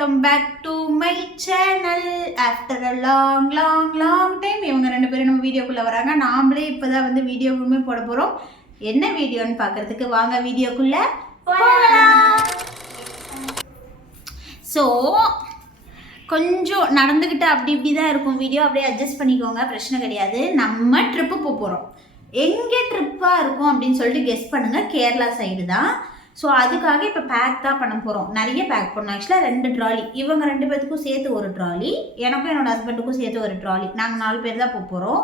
Welcome back to my channel. After a long time இவங்க ரெண்டு பேரும் நம்ம வீடியோக்குள்ளே வராங்க. நாமளே இப்போ தான் வந்து வீடியோவுமே போட போகிறோம். என்ன வீடியோன்னு பார்க்குறதுக்கு வாங்க வீடியோக்குள்ளே போகலாம். ஸோ கொஞ்சம் நடந்துக்கிட்டு அப்படி இப்படி தான் இருக்கும் வீடியோ, அப்படியே அட்ஜஸ்ட் பண்ணிக்கோங்க, பிரச்சனை கிடையாது. நம்ம ட்ரிப்பு போகிறோம். எங்கே ட்ரிப்பாக இருக்கும் அப்படின்னு சொல்லிட்டு கெஸ் பண்ணுங்கள். கேரளா சைடு தான். ஸோ அதுக்காக இப்போ பேக் தான் பண்ண போகிறோம். நிறைய பேக் பண்ணோம். ஆக்சுவலாக 2 ட்ராலி, இவங்க 2 பேர்த்துக்கும் சேர்த்து ஒரு ட்ராலி, எனக்கும் என்னோடய ஹஸ்பண்டுக்கும் சேர்த்து ஒரு ட்ராலி. நாங்கள் 4 பேர் தான் போகிறோம்.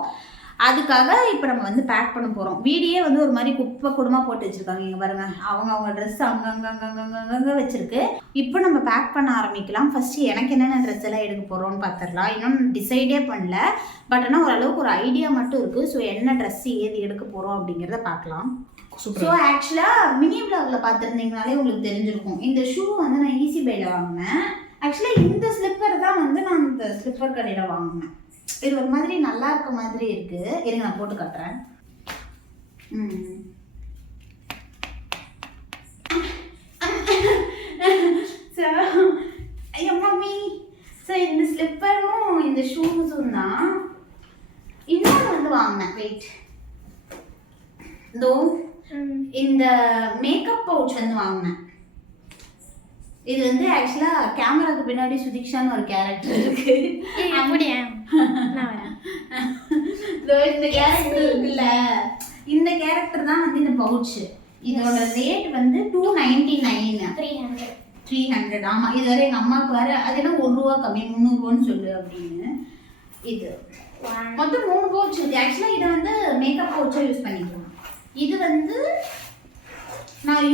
அதுக்காக இப்போ நம்ம வந்து பேக் பண்ண போகிறோம். வீடியே வந்து ஒரு மாதிரி குப்பை குடும்பமாக போட்டு வச்சுருக்காங்க. இங்கே பாருங்கள், அவங்க ட்ரெஸ் அங்கங்கே வச்சுருக்கு. இப்போ நம்ம பேக் பண்ண ஆரம்பிக்கலாம். ஃபஸ்ட்டு எனக்கு என்னென்ன ட்ரெஸ் எல்லாம் எடுக்க போகிறோம்னு பார்த்துடலாம். இன்னும் டிசைடே பண்ணல, பட் ஆனால் ஓரளவுக்கு ஒரு ஐடியா மட்டும் இருக்குது. ஸோ என்ன ட்ரெஸ்ஸு ஏது எடுக்க போகிறோம் அப்படிங்கிறத பார்க்கலாம். ஸோ ஆக்சுவலாக மினி விளாகில் பார்த்துருந்தீங்கனாலே உங்களுக்கு தெரிஞ்சிருக்கும். இந்த ஷூ வந்து நான் ஈஸி பையில் வாங்கினேன். ஆக்சுவலாக இந்த ஸ்லிப்பர் தான் வந்து நான் இந்த ஸ்லிப்பர் கடையில் வாங்கினேன். இது ஒரு மாதிரி நல்லா இருக்க மாதிரி இருக்குது. இருங்க நான் போட்டு காட்டுறேன். ஸோ ஐயோ மம்மி, ஸோ இந்த ஸ்லிப்பரும் இந்த ஷூஸும் தான். இன்னொன்று வந்து வாங்கினேன். வெயிட், இதோ இந்த மேக்கப் பவுச் வந்து வாங்கினேன். இது வந்து ஆக்சுவலாக கேமராக்கு பின்னாடி சுதிக்ஷான்னு ஒரு கேரக்டர் இருக்கு. இந்த கேரக்டர் இருக்குல்ல, இந்த கேரக்டர் தான் வந்து இந்த பவுச்சு. இதோட ரேட் வந்து 299, 300. ஆமாம், இது வரை எங்கள் அம்மாவுக்கு வர அது என்ன 1 ரூபா கம்மி, 300 ரூபான்னு சொல்லு அப்படின்னு. இது மொத்தம் 3 பவுச் இருக்குது. ஆக்சுவலாக இதை வந்து மேக்கப் பவுச்சாக யூஸ் பண்ணிக்கலாம். இது வந்து நான்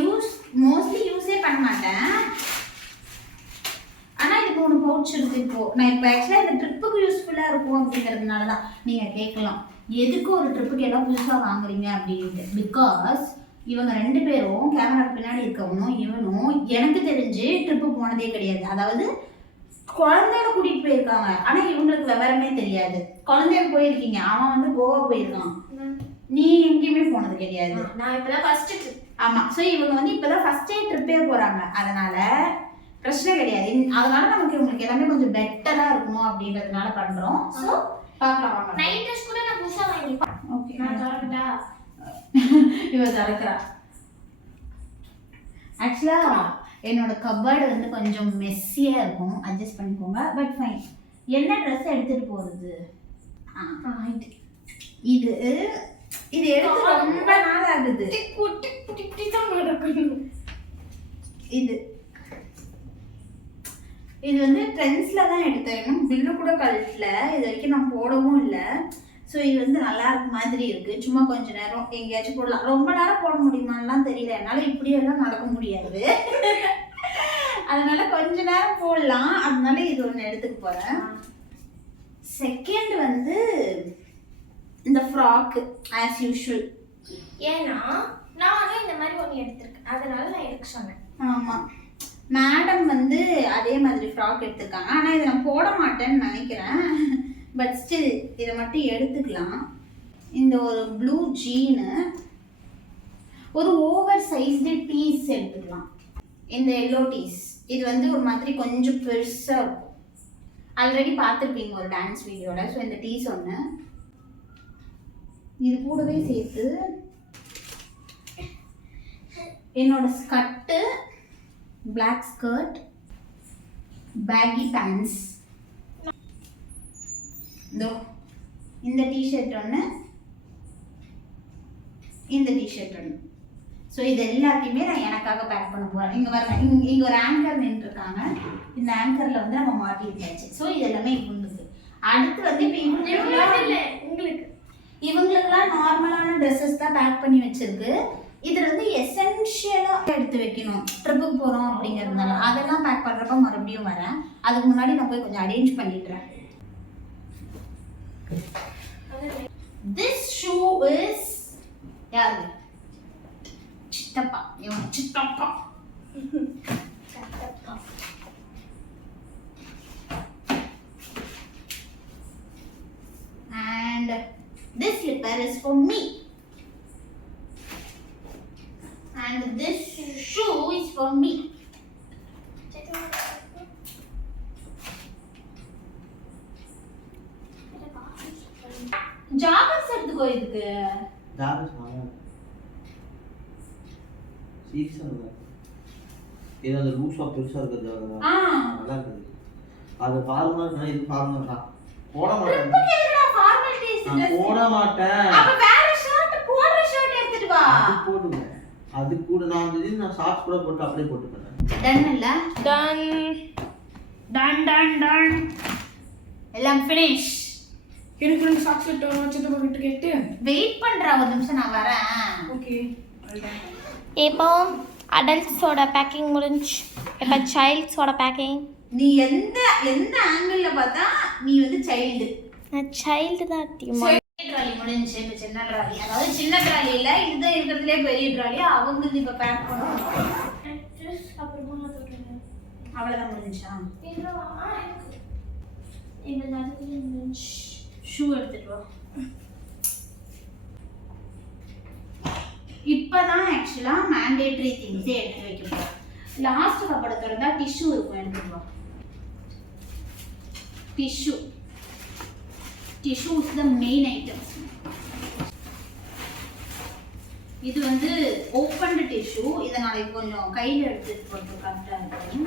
மோஸ்ட்லி யூஸே பண்ண மாட்டேன். ஆனால் இது 3 பவுச் இருக்குது. இப்போது நான் இப்போ ஆக்சுவலாக இந்த ட்ரிப்புக்கு யூஸ்ஃபுல்லாக இருக்கும் அப்படிங்கிறதுனால தான். நீங்கள் கேட்கலாம், எதுக்கு ஒரு ட்ரிப்புக்கு எல்லாம் புதுசாக வாங்குறீங்க அப்படின்ட்டு. பிகாஸ் இவங்க 2 பேரும் கேமராக்கு பின்னாடி இருக்கவனும் இவனும் எனக்கு தெரிஞ்சு ட்ரிப்பு போனதே கிடையாது. அதாவது குழந்தையில கூட்டிகிட்டு போயிருக்காங்க, ஆனால் இவங்களுக்கு விவரமே தெரியாது. குழந்தைய போயிருக்கீங்க, அவன் வந்து கோவா போயிருக்கான், நீ எங்கேயுமே போனது கிடையாது. நான் இப்பதான் ஃபர்ஸ்ட் ட்ரிப். ஆமா, ஸோ இவங்க வந்து இப்பதான் ஃபர்ஸ்ட் டைம் ட்ரிப்பே போறாங்க. அதனால பிரச்சனை கிடையாது. அதனால நமக்கு இவங்களுக்கு எல்லாமே கொஞ்சம் பெட்டரா இருக்கணும் அப்படின்றதுனால பண்றோம். ஸோ பார்க்கலாம் வாங்க. நைட் ட்ரெஸ் கூட நான் புதுசா வாங்கிப்பேன். ஓகே, நான் திறக்கட்டா? இவ திறக்கிறா. ஆக்சுவலா என்னோட கபோர்டு வந்து கொஞ்சம் மெஸ்ஸியா இருக்கும், அட்ஜஸ்ட் பண்ணிக்கோங்க. But fine. என்ன ட்ரெஸ் எடுத்துட்டு போறது? இது எடுத்து ரொம்ப நாள் ஆகுது. இது வந்து ட்ரெண்ட்ஸில் தான் எடுத்தேன். இன்னும் பில்லு கூட கழட்டல, இது வரைக்கும் நான் போடவும் இல்லை. ஸோ இது வந்து நல்லா இருக்க மாதிரி இருக்குது. சும்மா கொஞ்ச நேரம் எங்கேயாச்சும் போடலாம். ரொம்ப நேரம் போட முடியுமான்லாம் தெரியல, என்னால் இப்படியெல்லாம் நடக்க முடியாது. அதனால கொஞ்ச நேரம் போடலாம். அதனால இது ஒன்று எடுத்துக்க போகிறேன். செகண்ட் வந்து இந்த ஃப்ராக்கு ஆஸ் யூஷுவல். ஏன்னா நானும் இந்த மாதிரி ஒன்று எடுத்திருக்கேன், அதனால நான் எடுக்க சொன்னேன். ஆமாம், மேடம் வந்து அதே மாதிரி ஃப்ராக் எடுத்திருக்காங்க. ஆனால் இதை நான் போட மாட்டேன்னு நினைக்கிறேன். பட் ஸ்டில் இதை மட்டும் எடுத்துக்கலாம். இந்த ஒரு ப்ளூ ஜீனு, ஒரு ஓவர் சைஸ்டு டீஸ் எடுத்துக்கலாம். இந்த எல்லோ டீஸ், இது வந்து ஒரு மாதிரி கொஞ்சம் பெருசாக இருக்கும். ஆல்ரெடி பார்த்துருப்பீங்க ஒரு டான்ஸ் வீடியோட. ஸோ இந்த டீஸ் ஒன்று, இது கூடவே சேர்த்து என்னோட skirt, black skirt, baggy pants, இந்த டிஷர்ட் ஒன்று, இந்த டிஷர்ட் ஒன்று. ஸோ இது எல்லாத்தையுமே நான் எனக்காக பேக் பண்ண போகிறேன். இங்கே வரேன், இங்கே ஒரு ஆங்கர் நின்றுருக்காங்க. இந்த ஆங்கரில் வந்து நம்ம மாட்டி வச்சாச்சு. ஸோ இது எல்லாமே இவங்களுக்கு. அடுத்து வந்து இப்போ இவங்களுக்குலாம் நார்மலான ட்ரெஸ்ஸஸ் தான் பேக் பண்ணி வச்சிருக்கு. இதில் வந்து எசென்ஷியலாக எடுத்து வைக்கணும் ட்ரிப்புக்கு போகிறோம் அப்படிங்கிறதுனால. அதெல்லாம் பேக் பண்ணுறப்ப மறுபடியும் வரேன். அதுக்கு முன்னாடி நான் போய் கொஞ்சம் அரேஞ்ச் பண்ணிடுறேன். திஸ் ஷூ இஸ் யாரு? சித்தப்பா. இவன் சித்தப்பா. And this slipper is for me. And this shoe is for me. Joggers எடுத்துக்கோ இதுக்கு. ஜாகர்ஸ் நல்லா இருக்கு. சீரியஸா நல்லா இருக்கு. இது அந்த லூஸா பெருசா இருக்குது நல்லா இருக்குது. அது ஃபார்மல்னா இது ஃபார்மல் தான். போட மாட்டேன். ஃபார்மலிட்டிஸ் நான் போட மாட்டேன். அப்ப வேற ஷர்ட் போடுற ஷர்ட் எடுத்துட்டு வா. அது போடுவேன். அது கூட நான் ஷார்ட்ஸ் கூட போட்டு அப்படியே போட்டுப்பேன். டன் இல்ல? டன் டன் எல்லாம் ஃபினிஷ். எனக்கு ரெண்டு சாக்ஸ் எடுத்து வச்சது போட்டு கேட்டு வெயிட் பண்றா ஒரு நிமிஷம் நான் வரேன். ஓகே. இப்போ அடல்ட்ஸோட பேக்கிங் முடிஞ்சு இப்போ சைல்ட்ஸோட பேக்கிங். நீ எந்த ஆங்கிள் பார்த்தா நீ வந்து சைல்டு. நான் சைல்டு தான் அதிகமா. ட்ராலி முடிஞ்சு. இப்போ சின்ன ட்ராலி, அதாவது சின்ன ட்ராலி இல்ல, இதுதான் இருக்கிறதுலே பெரிய ட்ராலி. அவங்க இப்போ பேக் பண்ணுவாங்க. அப்புறமா நான் சொல்றேன். அவ்வளவுதான் முடிஞ்சா? இந்த நேரத்துல முடிஞ்சு. ஷூ எடுத்துட்டு வா. இப்பதான் ஆக்சுவலா மேண்டேட்டரி திங்ஸே எடுத்து வைக்க போறோம். லாஸ்ட் கப்பட திறந்தா டிஷ்யூ இருக்கும், எடுத்துட்டு வா. Tissue is the main item. இது வந்து ஓப்பன்டு டிஷ்யூ. இதை நாளைக்கு கொஞ்சம் கையில் எடுத்துட்டு போட்டு கரெக்டாக இருக்கும்.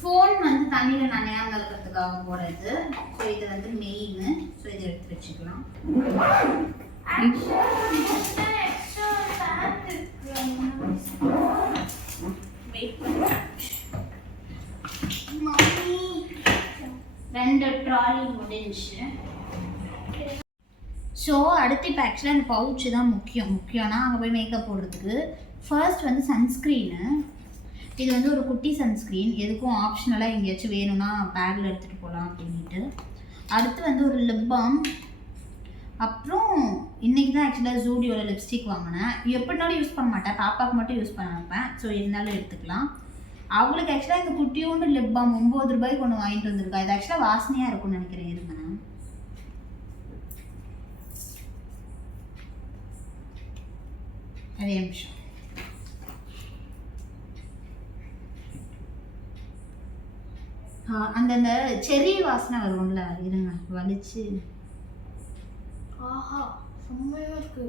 ஃபோன் வந்து தண்ணியில் நனையாமல் இருக்கிறதுக்காக போடுறது. ஸோ இது வந்து மெயின். ஸோ இதை எடுத்து வச்சுக்கலாம். ரெண்டு ட்ராலி முடிஞ்சு. ஸோ அடுத்து இப்போ ஆக்சுவலாக அந்த பவுச்சு தான் முக்கியம்னா அங்கே போய் மேக்கப் போடுறதுக்கு. ஃபர்ஸ்ட் வந்து சன்ஸ்க்ரீனு. இது வந்து ஒரு குட்டி சன்ஸ்க்ரீன், எதுக்கும் ஆப்ஷனலாக எங்கேயாச்சும் வேணும்னா பேக்கில் எடுத்துகிட்டு போகலாம் அப்படின்ட்டு. அடுத்து வந்து ஒரு லிப் பாம். அப்புறம் இன்றைக்கி தான் ஆக்சுவலாக ஜூடியோவில் லிப்ஸ்டிக் வாங்கினேன். எப்படினாலும் யூஸ் பண்ண மாட்டேன், பாப்பாவுக்கு மட்டும் யூஸ் பண்ண வைப்பேன். ஸோ இருந்தாலும் எடுத்துக்கலாம். அவளுக்கு ஆக்சுவலாக இந்த குட்டியோண்டு லிப் பாம் 9 ரூபாய்க்கு ஒன்று வாங்கிட்டு வந்திருக்கா. இது ஆக்சுவலாக வாசனையாக இருக்கும்னு நினைக்கிறேன். இருங்க அதே நிமிஷம். அந்த செர்ரி வாசனை வரும்ல, இருங்க வலிச்சு. ஆஹா செம்மையா இருக்கு.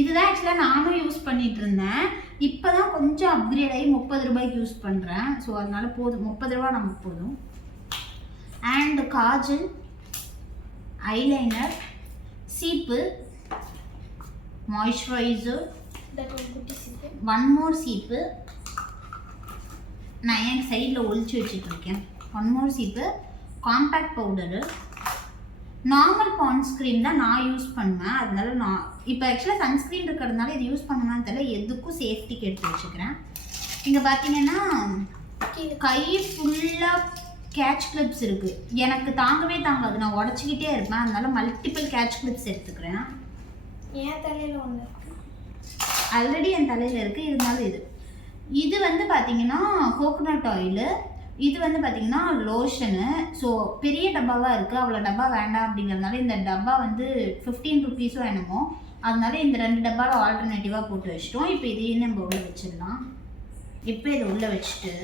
இதுதான் ஆக்சுவலாக நானும் யூஸ் பண்ணிட்டு இருந்தேன். இப்போ தான் கொஞ்சம் அப்கிரேட் ஆகி 30 ரூபாய்க்கு யூஸ் பண்ணுறேன். ஸோ அதனால போதும், 30 ரூபா நமக்கு போதும். அண்ட் காஜல், ஐலைனர், சீப்பு, மாய்ஸ்சரைசர், ஒன் மோர் சீப்பு. நான் என் சைடில் ஒழிச்சு வச்சுட்ருக்கேன். ஒன் மோர் சீப்பு, compact powder, normal Pond's cream தான் நான் யூஸ் பண்ணுவேன். அதனால நான் இப்போ ஆக்சுவலாக சன்ஸ்க்ரீன் இருக்கிறதுனால இது யூஸ் பண்ணணும்னு தெரியல, எதுக்கும் சேஃப்டிக்கு எடுத்து வச்சுக்கிறேன். இங்கே பார்த்தீங்கன்னா கை ஃபுல்லாக கேட்ச் கிளிப்ஸ் இருக்குது. எனக்கு தாங்கவே தாங்காது, நான் உடச்சிக்கிட்டே இருப்பேன். அதனால மல்டிபிள் கேட்ச் கிளிப்ஸ் எடுத்துக்கிறேன். என் தலையில் ஒன்று ஆல்ரெடி என் தலையில் இருக்குது, இருந்தாலும் இது வந்து பார்த்தீங்கன்னா கோகோனட் ஆயிலு. இது வந்து பார்த்தீங்கன்னா லோஷனு. ஸோ பெரிய டப்பாவாக இருக்குது, அவ்வளோ டப்பா வேண்டாம் அப்படிங்கிறதுனால இந்த டப்பா வந்து 15 ருபீஸோ என்னமோ. அதனால இந்த 2 டப்பாவில் ஆல்டர்னேட்டிவாக போட்டு வச்சிட்டோம். இப்போ இதையும் நம்ம உள்ளே வச்சிடலாம். இப்போ இதை உள்ளே வச்சுட்டு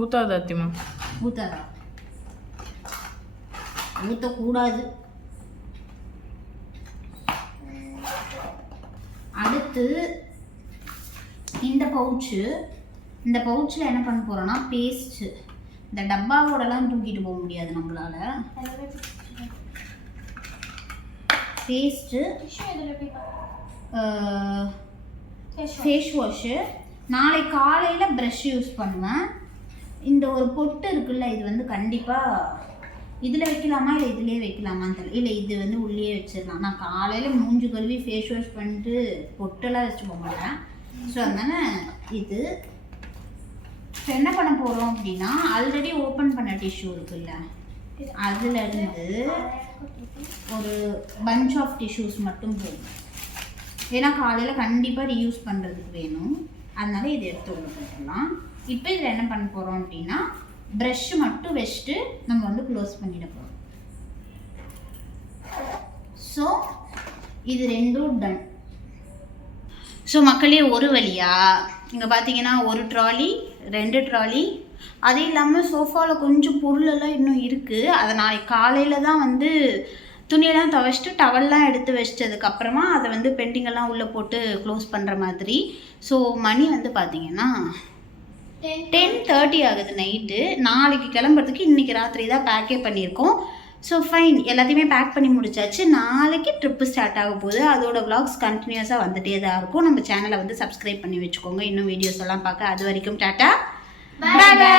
ஊத்தாதா அத்திமா? ஊத்தாதா? ஊற்றக்கூடாது. அடுத்து இந்த பவுச்சில் என்ன பண்ண போகிறோன்னா பேஸ்ட்டு. இந்த டப்பாவோடலாம் தூக்கிட்டு போக முடியாது நம்மளால. Paste, face wash. நாளை காலையில் ப்ரஷ் யூஸ் பண்ணுவேன். இந்த ஒரு பொட்டு இருக்குல்ல, இது வந்து கண்டிப்பாக இதில் வைக்கலாமா இல்லை இதிலே வைக்கலாமான்னு தெரியல. இல்லை இது வந்து உள்ளே வச்சிடலாம். நான் காலையில் மூஞ்சி கழுவி ஃபேஸ் வாஷ் பண்ணிட்டு பொட்டெல்லாம் வச்சுட்டு போக மாட்டேன். ஸோ அதனால் இது இப்போ என்ன பண்ண போகிறோம் அப்படின்னா, ஆல்ரெடி ஓப்பன் பண்ண டிஷ்யூ இருக்குல்ல, அதுலேருந்து ஒரு பஞ்ச் ஆஃப் டிஷ்யூஸ் மட்டும் போதும். ஏன்னா காலையில் கண்டிப்பாக ரீயூஸ் பண்ணுறதுக்கு வேணும். அதனால இதை எடுத்து உள்ள போட்டுடலாம். இப்போ இதில் என்ன பண்ண போகிறோம் அப்படின்னா, ப்ரஷ் மட்டும் வச்சுட்டு நம்ம வந்து க்ளோஸ் பண்ணிட போகிறோம். ஸோ இது ரெண்டும் டன். ஸோ மக்களே, ஒரு வழியாக இங்கே பார்த்தீங்கன்னா ஒரு ட்ராலி 2 ட்ராலி. அது இல்லாமல் சோஃபாவில் கொஞ்சம் பொருளெல்லாம் இன்னும் இருக்குது. அதை நாளைக்கு காலையில் தான் வந்து துணியெல்லாம் துவைச்சிட்டு டவல்லாம் எடுத்து வச்சிட்டதுக்கப்புறமா அதை வந்து பெண்டிங்கெல்லாம் உள்ளே போட்டு க்ளோஸ் பண்ணுற மாதிரி. ஸோ மணி வந்து பார்த்திங்கன்னா 10:30 ஆகுது நைட்டு. நாளைக்கு கிளம்புறதுக்கு இன்றைக்கி ராத்திரி தான் பேக்கே பண்ணியிருக்கோம். ஸோ ஃபைன், எல்லாத்தையுமே பேக் பண்ணி முடிச்சாச்சு. நாளைக்கு ட்ரிப்பு ஸ்டார்ட் ஆக போகுது. அதோட vlogs கண்டினியூஸாக வந்துகிட்டே தான் இருக்கும். நம்ம சேனலை வந்து சப்ஸ்கிரைப் பண்ணி வச்சுக்கோங்க இன்னும் வீடியோஸ் எல்லாம் பார்க்க. அது வரைக்கும் டாட்டா, பை பை.